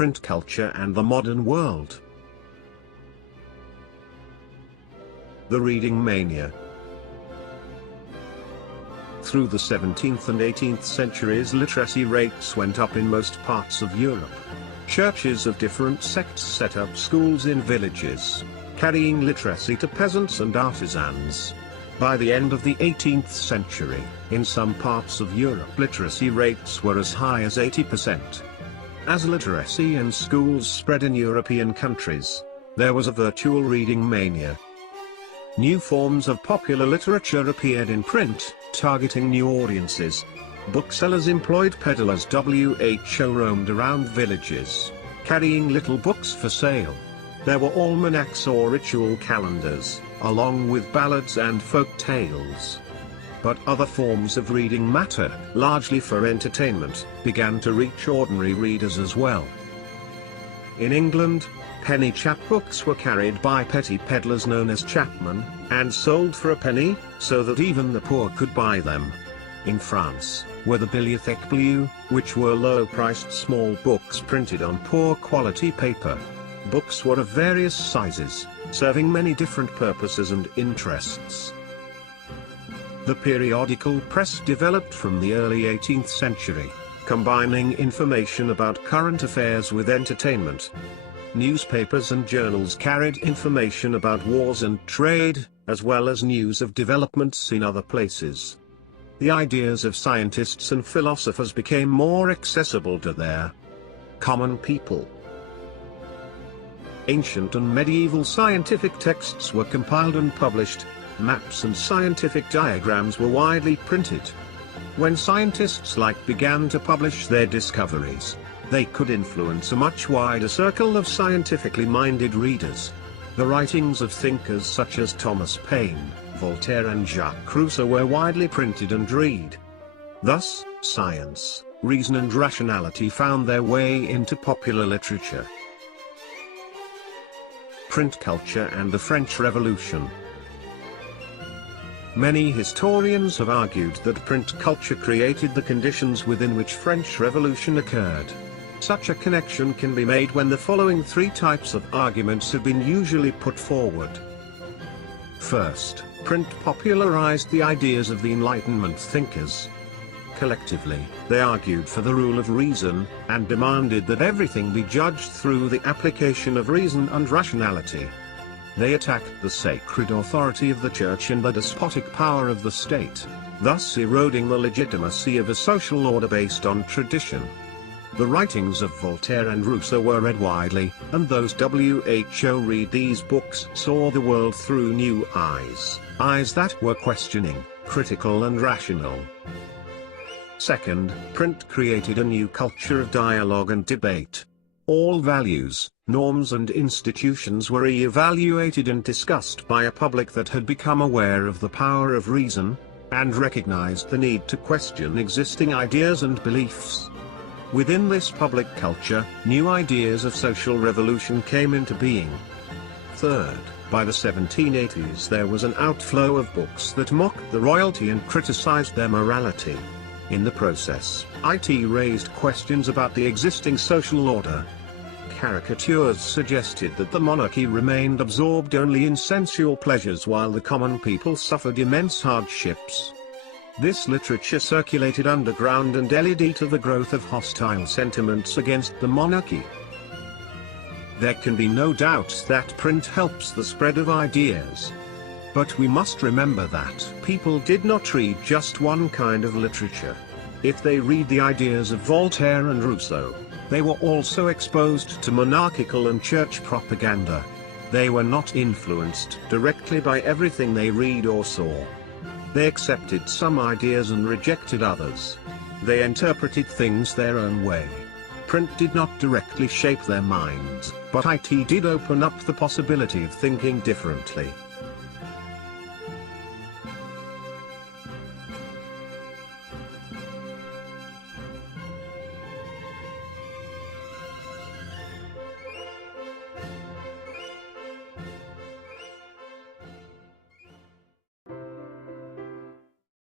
Print culture and the modern world. The Reading Mania. Through the 17th and 18th centuries, literacy rates went up in most parts of Europe. Churches of different sects set up schools in villages, carrying literacy to peasants and artisans. By the end of the 18th century, in some parts of Europe, literacy rates were as high as 80%. As literacy and schools spread in European countries, there was a virtual reading mania. New forms of popular literature appeared in print, targeting new audiences. Booksellers employed peddlers. Who roamed around villages, carrying little books for sale. There were almanacs or ritual calendars, along with ballads and folk tales. But other forms of reading matter, largely for entertainment, began to reach ordinary readers as well. In England, penny chapbooks were carried by petty peddlers known as chapmen, and sold for a penny, so that even the poor could buy them. In France, were the bibliothèques bleues, which were low-priced small books printed on poor quality paper. Books were of various sizes, serving many different purposes and interests. The periodical press developed from the early 18th century, combining information about current affairs with entertainment. Newspapers and journals carried information about wars and trade, as well as news of developments in other places. The ideas of scientists and philosophers became more accessible to their common people. Ancient and medieval scientific texts were compiled and published. Maps and scientific diagrams were widely printed. When scientists began to publish their discoveries, they could influence a much wider circle of scientifically minded readers. The writings of thinkers such as Thomas Paine, Voltaire and Jacques Rousseau were widely printed and read. Thus, science, reason and rationality found their way into popular literature. Print culture and the French Revolution. Many historians have argued that print culture created the conditions within which French Revolution occurred. Such a connection can be made when the following three types of arguments have been usually put forward. First, print popularized the ideas of the Enlightenment thinkers. Collectively, they argued for the rule of reason, and demanded that everything be judged through the application of reason and rationality. They attacked the sacred authority of the Church and the despotic power of the state, thus eroding the legitimacy of a social order based on tradition. The writings of Voltaire and Rousseau were read widely, and those who read these books saw the world through new eyes, eyes that were questioning, critical and rational. Second, print created a new culture of dialogue and debate. All values, norms and institutions were re-evaluated and discussed by a public that had become aware of the power of reason, and recognized the need to question existing ideas and beliefs. Within this public culture, new ideas of social revolution came into being. Third, by the 1780s there was an outflow of books that mocked the royalty and criticized their morality. In the process, it raised questions about the existing social order. Caricatures suggested that the monarchy remained absorbed only in sensual pleasures while the common people suffered immense hardships. This literature circulated underground and led to the growth of hostile sentiments against the monarchy. There can be no doubt that print helps the spread of ideas. But we must remember that people did not read just one kind of literature. If they read the ideas of Voltaire and Rousseau, they were also exposed to monarchical and church propaganda. They were not influenced directly by everything they read or saw. They accepted some ideas and rejected others. They interpreted things their own way. Print did not directly shape their minds, but it did open up the possibility of thinking differently.